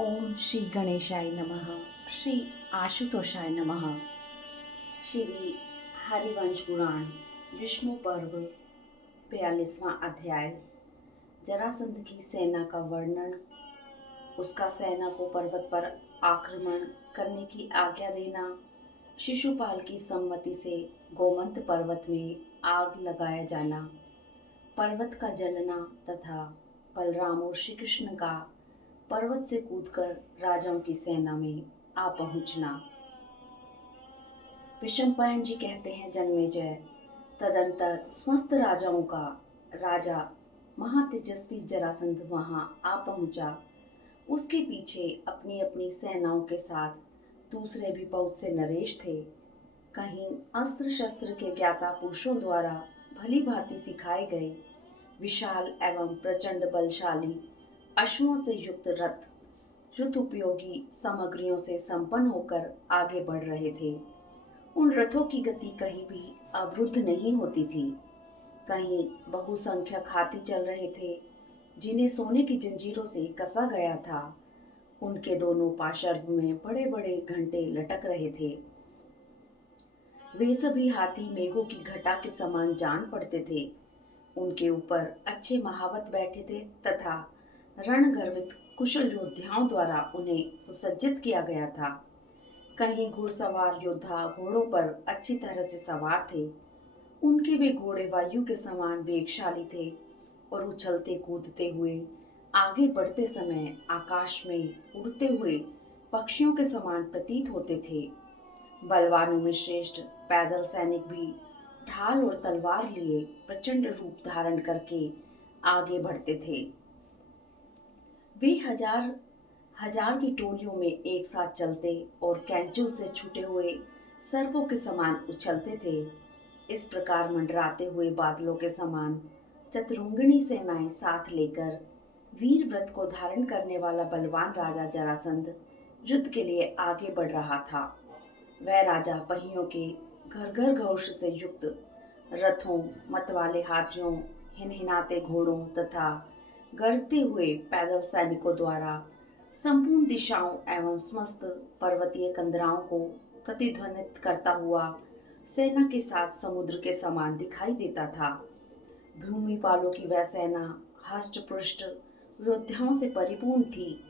ओम श्री गणेशाय नमः। श्री आशुतोषाय नमः। श्री हरिवंश पुराण विष्णु पर्व 42वां अध्याय। जरासंध की सेना का वर्णन। उसका सेना को पर्वत पर आक्रमण करने की आज्ञा देना। शिशुपाल की सम्मति से गोमंत पर्वत में आग लगाया जाना। पर्वत का जलना तथा बलराम और श्री कृष्ण का पर्वत से कूदकर राजाओं की सेना में आ पहुंचना। विषमपायन जी कहते हैं, जन्मेजय तदंतर समस्त राजाओं का राजा महातेजस्वी जरासंध वहां आ पहुंचा। उसके पीछे अपनी अपनी सेनाओं के साथ दूसरे भी बहुत से नरेश थे। कहीं अस्त्र शस्त्र के ज्ञाता पुरुषों द्वारा भली भांति सिखाए गए विशाल एवं प्रचंड बलशाली अश्वों से युक्त रथ युद्ध उपयोगी सामग्रियों से संपन्न होकर आगे बढ़ रहे थे। उन रथों की गति कहीं भी अवरुद्ध नहीं होती थी। कहीं बहुसंख्यक हाथी चल रहे थे जिन्हें सोने की जंजीरों से कसा गया था। उनके दोनों पार्श्व में बड़े बड़े घंटे लटक रहे थे। वे सभी हाथी मेघों की घटा के समान जान पड़ते थे। उनके ऊपर अच्छे महावत बैठे थे तथा रणगर्वित कुशल योद्धाओं द्वारा उन्हें सुसज्जित किया गया था। कहीं घुड़सवार योद्धा घोड़ों पर अच्छी तरह से सवार थे। उनके वे घोड़े वायु के समान वेगशाली थे और उछलते कूदते हुए आगे बढ़ते समय आकाश में उड़ते हुए पक्षियों के समान प्रतीत होते थे। बलवानों में श्रेष्ठ पैदल सैनिक भी ढाल और तलवार लिए प्रचंड रूप धारण करके आगे बढ़ते थे। वे हजार हजार की टोलियों में एक साथ चलते और कैंचुल से छूटे हुए सर्पों के समान उछलते थे। इस प्रकार मंडराते हुए बादलों के समान चतुरंगिणी सेनाएं साथ लेकर वीर व्रत को धारण करने वाला बलवान राजा जरासंध युद्ध के लिए आगे बढ़ रहा था। वह राजा पहियों के घर घर घोष से युक्त रथों, मतवाले हाथियों, हिनहिनाते घोड़ों तथा गरजते हुए पैदल सैनिकों द्वारा संपूर्ण दिशाओं एवं समस्त पर्वतीय कंदराओं को प्रतिध्वनित करता हुआ सेना के साथ समुद्र के समान दिखाई देता था। भूमिपालों की वह सेना हष्ट पुष्ट योद्धाओं से परिपूर्ण थी।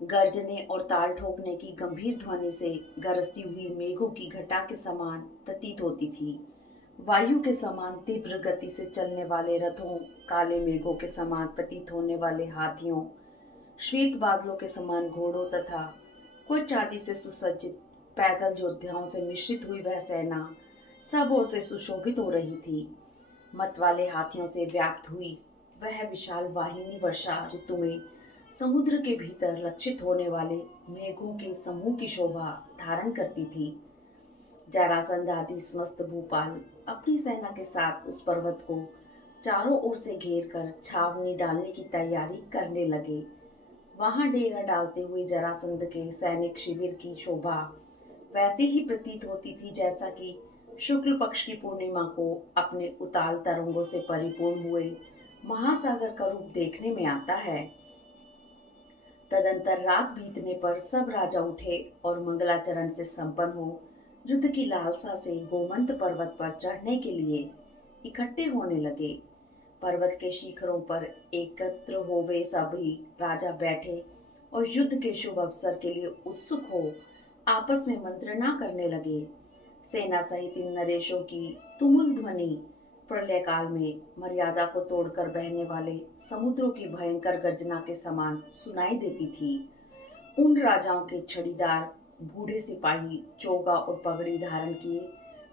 गर्जने और ताल ठोकने की गंभीर ध्वनि से गरजती हुई मेघों की घटा के समान प्रतीत होती थी। वायु के समान तीव्र गति से चलने वाले रथों, काले मेघों के समान प्रतीत होने वाले हाथियों, श्वेत बादलों के समान घोड़ों तथा कुछ चांदी से सुसज्जित पैदल योद्धाओं से मिश्रित हुई वह सेना सब ओर से सुशोभित हो रही थी। मत वाले हाथियों से व्याप्त हुई वह विशाल वाहिनी वर्षा ऋतु में समुद्र के भीतर लक्षित होने वाले मेघों के समूह की शोभा धारण करती थी। जरासंध आदि समस्त भूपाल अपनी सेना के साथ उस पर्वत को चारों ओर से घेर कर छावनी डालने की तैयारी करने लगे। वहां डेरा डालते हुए जरासंध के सैनिक शिविर की शोभा वैसी ही प्रतीत होती थी जैसा कि शुक्ल पक्ष की पूर्णिमा को अपने उताल तरंगों से परिपूर्ण हुए महासागर का रूप देखने में आता है। तदंतर रात बीतने पर सब राजा उठे और मंगलाचरण से संपन्न हो युद्ध की लालसा से गोमंत पर्वत पर चढ़ने के लिए इकट्ठे होने लगे। पर्वत के शिखरों पर एकत्र हो वे सभी राजा बैठे और युद्ध के शुभ अवसर के लिए उत्सुक हो आपस में मंत्रणा करने लगे। सेना सहित इन नरेशों की तुमुल ध्वनि प्रलय काल में मर्यादा को तोड़कर बहने वाले समुद्रों की भयंकर गर्जना के समान सुनाई देती थी। उन राजाओं के छड़ीदार बूढ़े सिपाही चोगा और पगड़ी धारण किए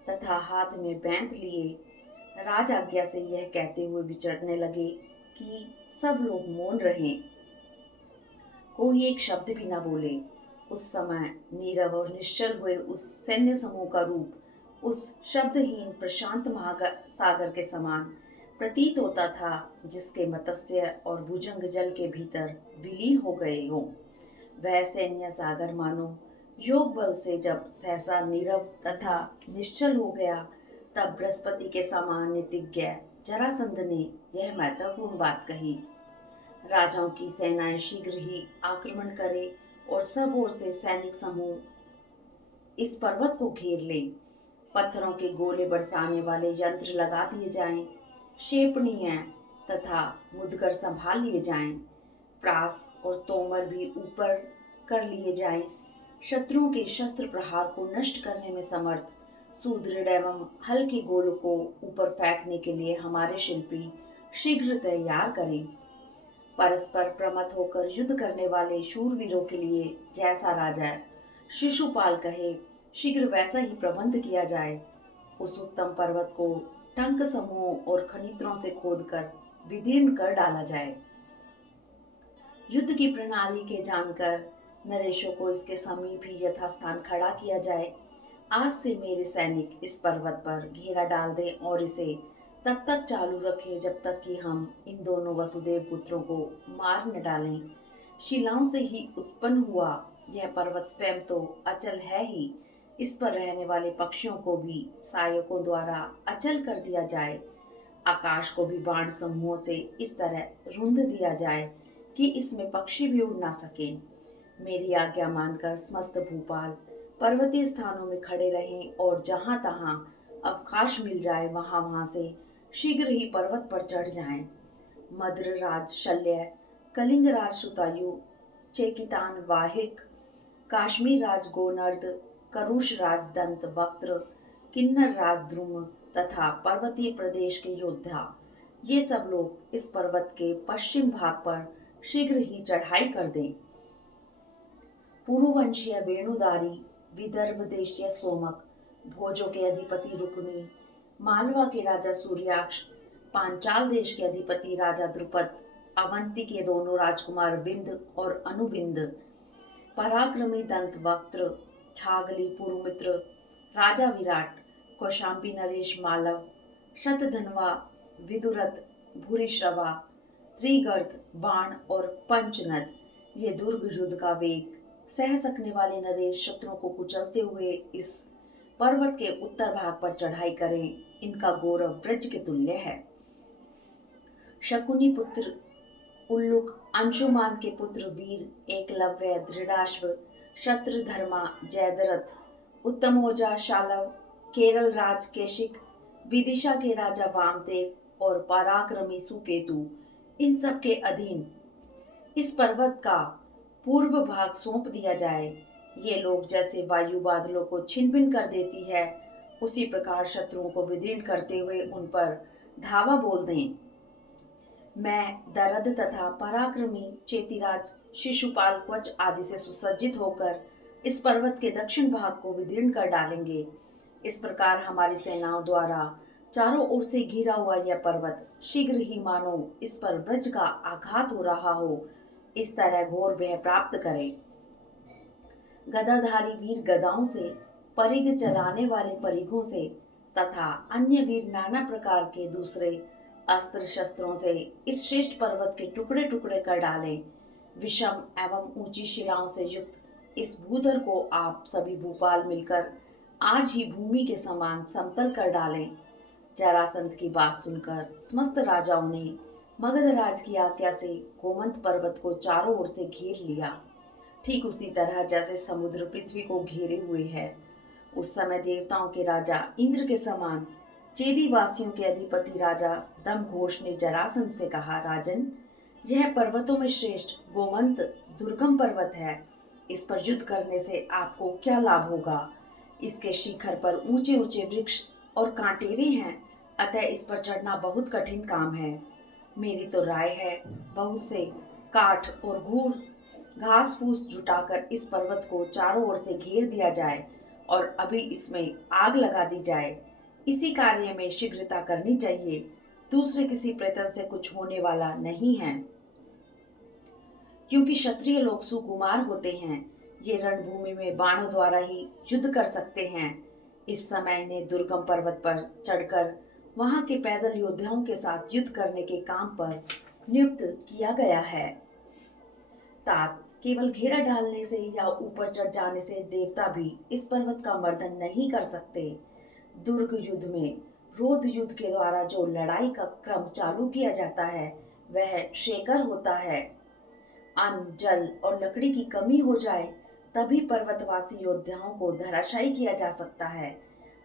तथा हाथ में बैंत लिए राज आज्ञा से यह कहते हुए विचरने लगे कि सब लोग मौन रहें, कोई एक शब्द भी न बोले। उस समय नीरव और निश्चल हुए उस सैन्य समूह का रूप उस शब्दहीन प्रशांत महासागर के समान प्रतीत होता था जिसके मत्स्य और भुजंग जल के भीतर विलीन हो गए हों। वह सैन्य सागर मानो योग बल से जब सहसा नीरव तथा निश्चल हो गया तब बृहस्पति के समान नीतिज्ञ जरासंध ने यह महत्वपूर्ण बात कही। राजाओं की सेनाएं शीघ्र ही आक्रमण करें और सब ओर से सैनिक समूह इस पर्वत को घेर ले। पत्थरों के गोले बरसाने वाले यंत्र लगा दिए जाएं, क्षेपणियां तथा मुदगर संभाल लिए जाएं, प्रास और तोमर भी ऊपर कर लिए जाएं। शत्रुओं के शस्त्र प्रहार को नष्ट करने में समर्थ सुदृढ़ एवं हल्के गोलों को ऊपर फेंकने के लिए हमारे शिल्पी शीघ्र तैयार करें। परस्पर प्रमत्त होकर युद्ध करने वाले शूरवीरों के लिए जैसा राजा शिशुपाल कहे शीघ्र वैसा ही प्रबंध किया जाए। उस उत्तम पर्वत को टंक समूहों और खनित्रों से खोदकर विदीर्ण कर डाला जाए। युद्ध की प्रणाली के जानकर नरेशों को इसके समीप ही यथास्थान खड़ा किया जाए। आज से मेरे सैनिक इस पर्वत पर घेरा डाल दें और इसे तब तक चालू रखें जब तक कि हम इन दोनों वसुदेव पुत्रों को मार न डालें। शिलाओं से ही उत्पन्न हुआ यह पर्वत स्वयं तो अचल है ही, इस पर रहने वाले पक्षियों को भी सहायकों द्वारा अचल कर दिया जाए। आकाश को भी बाण समूहों से इस तरह रुंध दिया जाए कि इसमें पक्षी भी उड़ ना सके। मेरी आज्ञा मानकर समस्त भूपाल पर्वतीय स्थानों में खड़े रहें और जहां तहां अवकाश मिल जाए वहां वहां से शीघ्र ही पर्वत पर चढ़ जाएं। मद्र राज शल्य, कलिंग राज सुतायु, चेकितान वाहिक, काश्मीर राज गोनर्द, करुष राज दंत वक्त्र, किन्नर राज द्रुम तथा पर्वतीय प्रदेश के योद्धा ये सब लोग इस पर्वत के पश्चिम भाग पर शीघ्र ही चढ़ाई कर दें। पुरुवंशीय वेणुदारी, विदर्भ देशीय सोमक, भोजों के अधिपति रुक्मी, मालवा के राजा सूर्याक्ष, पांचाल देश के अधिपति राजा द्रुपद, अवंती के दोनों राजकुमार विंद और अनुविंद, पराक्रमी दंत वक्त्र, छागली पुरुमित्र, राजा विराट, कौशाम्बी नरेश मालव, शतधनवा, विदुरथ, भूरिश्रवा, त्रिगर्त, बाण और पंचनद ये दुर्ग युद्ध का वेग सह सकने वाले नरेश शत्रुओं को कुचलते हुए इस पर्वत के उत्तर भाग पर चढ़ाई करें। इनका गौरव ब्रज के तुल्य है। शकुनी पुत्र उल्लुक, अंशुमान के पुत्र वीर, एकलव्य, दृढ़ाश्व, शत्रुधर्मा, जयद्रथ, उत्तमोजा, शालव, केरल राज केशिक, विदिशा के राजा वामदेव और पराक्रमी सुकेतु इन सब के अधीन इस पर्वत का पूर्व भाग सौंप दिया जाए। ये लोग जैसे वायु बादलों को छिन भिन कर देती है उसी प्रकार शत्रुओं को विदीर्ण करते हुए उन पर धावा बोल दें। मैं दरद तथा पराक्रमी चेतिराज शिशुपाल क्वच आदि से सुसज्जित होकर इस पर्वत के दक्षिण भाग को विदीर्ण कर डालेंगे। इस प्रकार हमारी सेनाओं द्वारा चारों ओर से घिरा हुआ यह पर्वत शीघ्र ही मानो इस पर वज्र का आघात हो रहा हो इस तरह घोर भय प्राप्त करे। गदाधारी वीर गदाओं से, परिग चलाने वाले परिगों से तथा अन्य वीर नाना प्रकार के दूसरे अस्त्र शस्त्रों से इस श्रेष्ठ पर्वत के टुकड़े टुकड़े कर डालें। विषम एवं ऊंची शिलाओं से युक्त इस भूधर को आप सभी भूपाल मिलकर आज ही भूमि के समान समतल कर डालें। जरासंध की बात सुनकर समस्त राजाओं ने मगधराज की आज्ञा से गोमंत पर्वत को चारों ओर से घेर लिया, ठीक उसी तरह जैसे समुद्र पृथ्वी को घेरे हुए है। उस समय देवताओं के राजा इंद्र के समान चेदी वासियों के अधिपति राजा दमघोष ने जरासंध से कहा, राजन, यह पर्वतों में श्रेष्ठ गोमंत दुर्गम पर्वत है। इस पर युद्ध करने से आपको क्या लाभ होगा? इसके शिखर पर ऊंचे ऊंचे वृक्ष और कांटेरे हैं, अतः इस पर चढ़ना बहुत कठिन काम है। मेरी तो राय है बहुत से काठ और घास फूस जुटाकर इस पर्वत को चारों ओर से घेर दिया जाए और अभी इसमें आग लगा दी जाए। इसी कार्य में शीघ्रता करनी चाहिए, दूसरे किसी प्रयत्न से कुछ होने वाला नहीं है, क्योंकि क्षत्रिय लोग सुकुमार होते हैं। ये रणभूमि में बाणों द्वारा ही युद्ध कर सकते हैं। इस समय इन्हें दुर्गम पर्वत पर चढ़कर वहां के पैदल योद्धाओं के साथ युद्ध करने के काम पर नियुक्त किया गया है। तात केवल घेरा डालने से या ऊपर चढ़ जाने से देवता भी इस पर्वत का मर्दन नहीं कर सकते। दुर्ग युद्ध में रोध युद्ध के द्वारा जो लड़ाई का क्रम चालू किया जाता है वह शेखर होता है। अन्न, जल और लकड़ी की कमी हो जाए तभी पर्वतवासी योद्धाओं को धराशायी किया जा सकता है।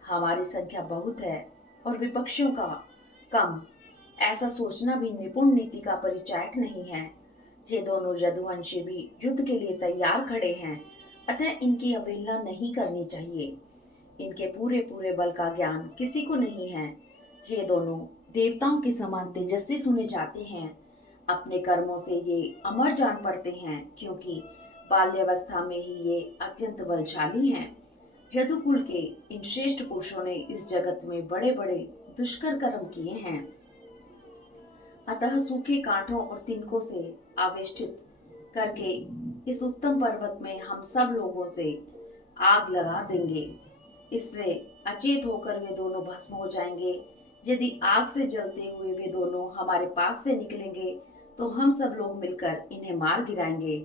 हमारी संख्या बहुत है और विपक्षियों का कम, ऐसा सोचना भी निपुण नीति का परिचायक नहीं है। ये दोनों यदुवंशी भी युद्ध के लिए तैयार खड़े हैं, अतः इनकी अवहेलना नहीं करनी चाहिए। इनके पूरे पूरे बल का ज्ञान किसी को नहीं है। ये दोनों देवताओं के समान तेजस्वी सुने जाते हैं। अपने कर्मों से ये अमर जान पड़ते हैं, क्योंकि बाल्यावस्था में ही ये अत्यंत बलशाली हैं। यदुकुल के इन श्रेष्ठ पुरुषों ने इस जगत में बड़े बड़े दुष्कर कर्म किए हैं, अतः सूखे कांटों और तिनकों से आवेष्टित करके इस उत्तम पर्वत में हम सब लोगों से आग लगा देंगे। इसमें अचेत होकर वे दोनों भस्म हो जाएंगे। यदि आग से जलते हुए वे दोनों हमारे पास से निकलेंगे तो हम सब लोग मिलकर इन्हें मार गिराएंगे।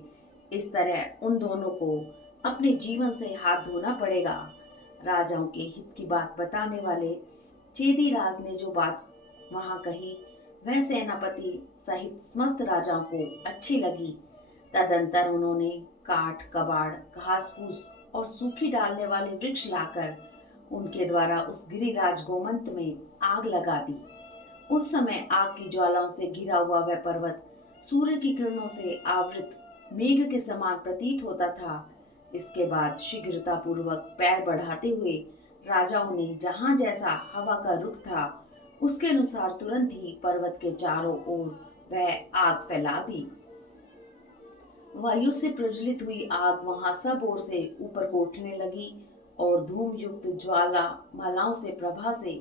इस तरह उन दोनों को अपने जीवन से हाथ धोना पड़ेगा। राजाओं के हित की बात बताने वाले चेदी राज ने जो बात वहां कही वह सेनापति सहित समस्त राजाओं को अच्छी लगी। तदंतर उन्होंने काठ, कबाड़, घास फूस और सूखी डालने वाले वृक्ष लाकर उनके द्वारा उस गिरिराज गोमंत में आग लगा दी। उस समय आग की ज्वालाओं से घिरा हुआ वह पर्वत सूर्य की किरणों से आवृत मेघ के समान प्रतीत होता था। इसके बाद शीघ्रता पूर्वक पैर बढ़ाते हुए राजाओं ने जहां जैसा हवा का रुख था उसके अनुसार तुरंत ही पर्वत के चारों ओर वह आग फैला दी। वायु से प्रज्वलित हुई आग वहां सब ओर से ऊपर को उठने लगी और धूम युक्त ज्वाला मालाओं से प्रभा से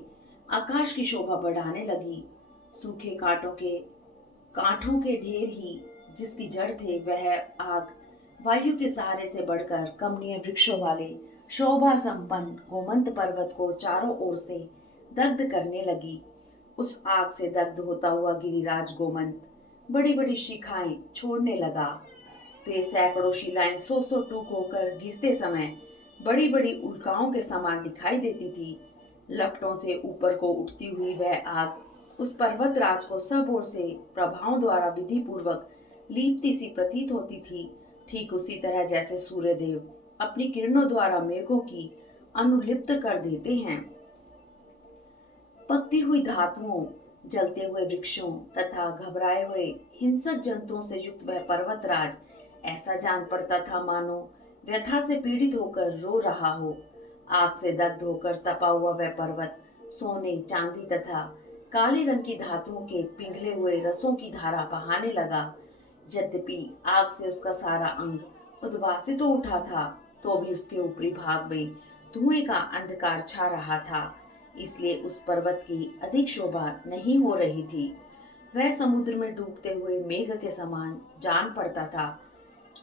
आकाश की शोभा बढ़ाने लगी। सूखे कांटों के ढेर ही जिसकी जड़ थे, वह आग वायु के सहारे से बढ़कर कमनीय वृक्षों वाले शोभा संपन्न गोमंत पर्वत को चारों ओर से दग्ध करने लगी। उस आग से दग्ध होता हुआ गिरिराज गोमंत बड़ी बड़ी शिखाएं छोड़ने लगा। वे सैकड़ों शिलाएं सौ सौ टूक होकर गिरते समय बड़ी बड़ी उल्काओं के समान दिखाई देती थी। लपटों से ऊपर को उठती हुई वह आग उस पर्वतराज को सब ओर से प्रभावों द्वारा विधि पूर्वक लीपती सी प्रतीत होती थी, ठीक उसी तरह जैसे सूर्यदेव अपनी किरणों द्वारा मेघों की अनुलिप्त कर देते हैं। पकती हुई धातुओं, जलते हुए वृक्षों तथा घबराए हुए हिंसक जंतुओं से युक्त वह पर्वतराज ऐसा जान पड़ता था मानो व्यथा से पीड़ित होकर रो रहा हो। आग से दग्ध होकर तपा हुआ वह पर्वत सोने, चांदी तथा काले रंग की धातुओं के पिघले हुए रसों की धारा बहाने लगा। यद्यपि आग से उसका सारा अंग उद्भासित तो उठा था, तो भी उसके ऊपरी भाग में धुएं का अंधकार छा रहा था, इसलिए उस पर्वत की अधिक शोभा नहीं हो रही थी। वह समुद्र में डूबते हुए मेघ के समान जान पड़ता था।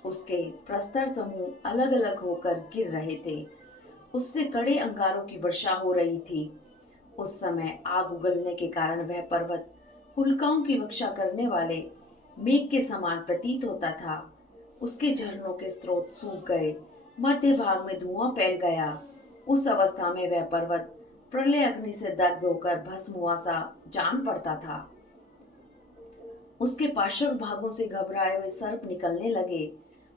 उसके प्रस्तर समूह अलग अलग होकर गिर रहे थे। उससे कड़े अंगारों की वर्षा हो रही थी। उस समय आग उगलने के कारण वह पर्वत हुलकाओं की वर्षा करने वाले मेघ के समान प्रतीत होता था। उसके झरनों के स्रोत सूख गए, मध्य भाग में धुआं फैल गया। उस अवस्था में वह पर्वत प्रलय अग्नि से दग्ध होकर भस्म हुआ सा जान पड़ता था। उसके पार्श्व भागों से घबराए हुए सर्प निकलने लगे।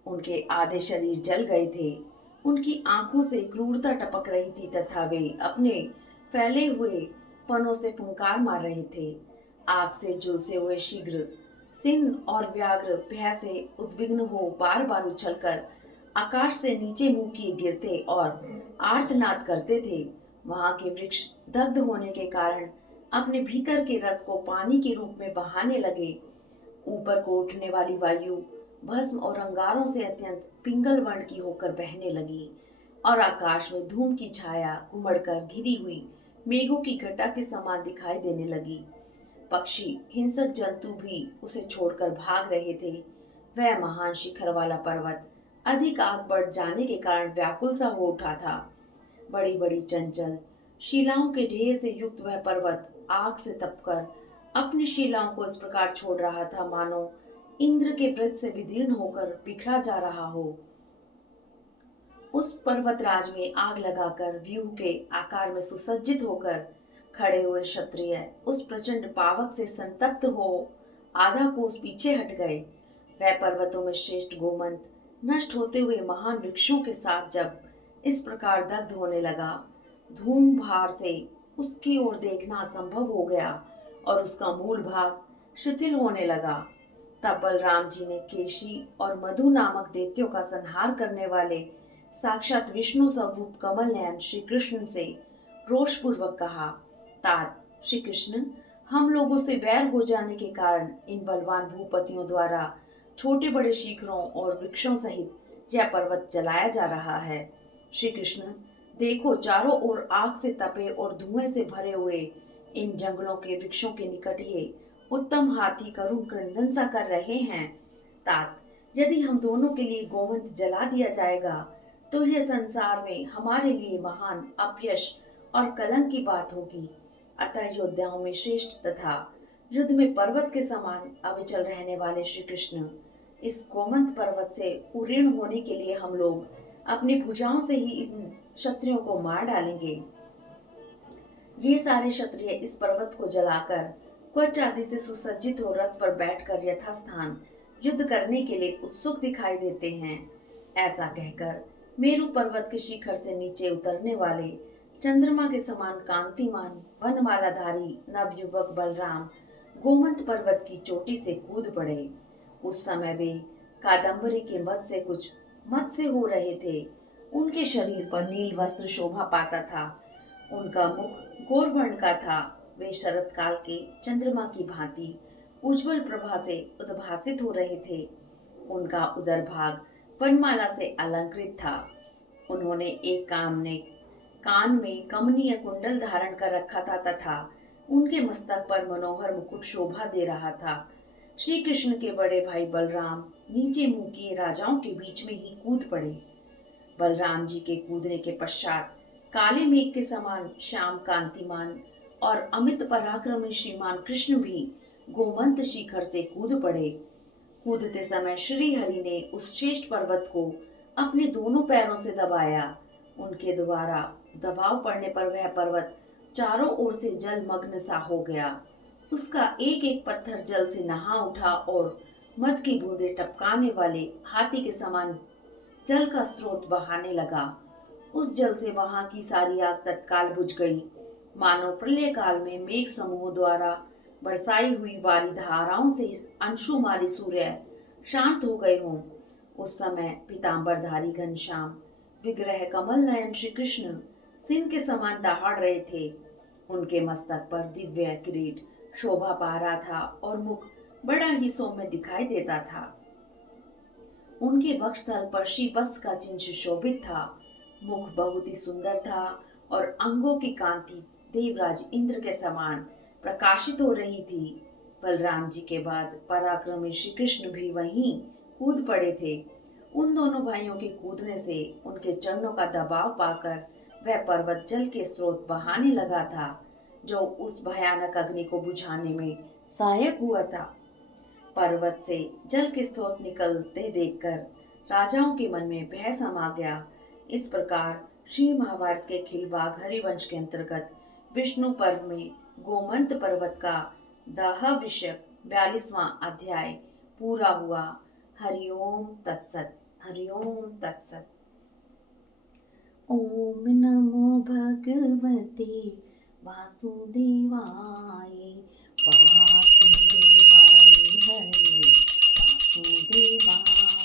उनके आधे शरीर जल गए थे। उनकी आंखों से क्रूरता टपक रही थी तथा वे अपने फैले हुए फनों से फुंकार मार रहे थे। आग से झुलसे हुए शीघ्र सिंह और व्याघ्र भय से उद्विग्न हो बार बार उछलकर आकाश से नीचे मुंह किए गिरते और आर्तनाद करते थे। वहां के वृक्ष दग्ध होने के कारण अपने भीतर के रस को पानी के रूप में बहाने लगे। ऊपर को उठने वाली वायु भस्म और अंगारों से अत्यंत पिंगल वर्ण की होकर बहने लगी और आकाश में धूम की छाया उमड़कर घिरी हुई मेघों की घटा के समान दिखाई देने लगी। पक्षी, हिंसक जंतु भी उसे छोड़कर भाग रहे थे। वह महान शिखर वाला पर्वत अधिक आग बढ़ जाने के कारण व्याकुल सा हो उठा था। बड़ी बड़ी चंचल शिलाओं के ढेर से युक्त वह पर्वत आग से तपकर अपनी शिलाओं को इस प्रकार छोड़ रहा था मानो इंद्र के वृत्त से विदीर्ण होकर बिखरा जा रहा हो। उस पर्वतराज में आग लगाकर व्यूह के आकार में सुसज्जित होकर खड़े हुए क्षत्रिय उस प्रचंड पावक से संतप्त हो आधा कोस पीछे हट गए। वह पर्वतों में श्रेष्ठ गोमंत नष्ट होते हुए महान वृक्षों के साथ जब इस प्रकार दग्ध होने लगा, धूम भार से उसकी ओर देखना असंभव हो गया और उसका मूल भाग शिथिल होने लगा। तब बलराम जी ने केशी और मधु नामक दैत्यों का संहार करने वाले साक्षात विष्णु स्वरूप कमल नयन श्री कृष्ण से रोषपूर्वक कहा, तात श्री कृष्ण, हम लोगों से वैर हो जाने के कारण इन बलवान भूपतियों द्वारा छोटे बड़े शिखरों और वृक्षों सहित यह पर्वत जलाया जा रहा है। श्री कृष्ण, देखो, चारों ओर आग से तपे और धुएं से भरे हुए इन जंगलों के वृक्षों के निकट ये उत्तम हाथी करुण क्रंदन सा कर रहे हैं। तात, यदि हम दोनों के लिए गोवंत जला दिया जाएगा तो यह संसार में हमारे लिए महान अपयश और कलंक की बात होगी। अतः योद्धाओं में श्रेष्ठ तथा युद्ध में पर्वत के समान अविचल रहने वाले श्री कृष्ण, इस गोमंत पर्वत से उरीण होने के लिए हम लोग अपनी भुजाओं से ही इन क्षत्रियों को मार डालेंगे। ये सारे क्षत्रिय इस पर्वत को जलाकर क्वच आदि से सुसज्जित हो रथ पर बैठकर यथास्थान युद्ध करने के लिए उत्सुक दिखाई देते हैं। ऐसा कहकर मेरु पर्वत के शिखर से नीचे उतरने वाले चंद्रमा के समान कांतिमान वनमालाधारी नवयुवक बलराम गोमंत पर्वत की चोटी से कूद पड़े। उस समय वे कादम्बरी के मद से कुछ मत से हो रहे थे। उनके शरीर पर नील वस्त्र शोभा पाता था। उनका मुख गौर वर्ण का था। वे शरत काल के चंद्रमा की भांति उज्जवल प्रभा से उद्भासित हो रहे थे। उनका उदर भाग वनमाला से अलंकृत था। उन्होंने एक कान में कमनीय कुंडल धारण कर रखा था तथा उनके मस्तक पर मनोहर मुकुट शोभा दे रहा था। श्री कृष्ण के बड़े भाई बलराम नीचे मुंह किए राजाओं के बीच में ही कूद पड़े। बलराम जी के कूदने के पश्चात काले मेघ के समान श्याम कांतिमान और अमित पराक्रमी श्रीमान कृष्ण भी गोमंत शिखर से कूद पड़े। कूदते समय श्री हरि ने उस श्रेष्ठ पर्वत को अपने दोनों पैरों से दबाया। उनके द्वारा दबाव पड़ने पर वह पर्वत चारों ओर से जलमग्न सा हो गया। उसका एक एक पत्थर जल से नहा उठा और मध की बूंदें टपकाने वाले हाथी के समान जल का स्रोत बहाने लगा। उस जल से वहां की सारी आग तत्काल बुझ गई, मानो प्रलय काल में मेघ समूह द्वारा बरसाई हुई वारी धाराओं से अंशुमारी सूर्य शांत हो गए हों। उस समय पीतांबरधारी घनश्याम विग्रह कमल नयन श्री कृष्ण सिंह के समान दहाड़ रहे थे। उनके मस्तक पर दिव्य किरीट शोभा पा रहा था और मुख बड़ा ही सौम्य दिखाई देता था। उनके वक्षस्थल पर श्रीवत्स का चिन्ह सुशोभित था। मुख बहुत ही सुंदर था और अंगों की कांति देवराज इंद्र के समान प्रकाशित हो रही थी। बलराम जी के बाद पराक्रमी श्री कृष्ण भी वहीं कूद पड़े थे। उन दोनों भाइयों के कूदने से उनके चरणों का दबाव पाकर वह पर्वत जल के स्रोत बहाने लगा था, जो उस भयानक अग्नि को बुझाने में सहायक हुआ था। पर्वत से जल के स्रोत निकलते देखकर राजाओं के मन में भय समा गया। इस प्रकार श्री महाभारत के खिलबाग हरिवंश के अंतर्गत विष्णु पर्व में गोमंत पर्वत का दाह विषयक 42वां अध्याय पूरा हुआ। हरिओम तत्सत। हरिओम तत्सत। ओम नमो भगवते वासुदेवाय। वासुदेवाय हरे वासुदेवाय।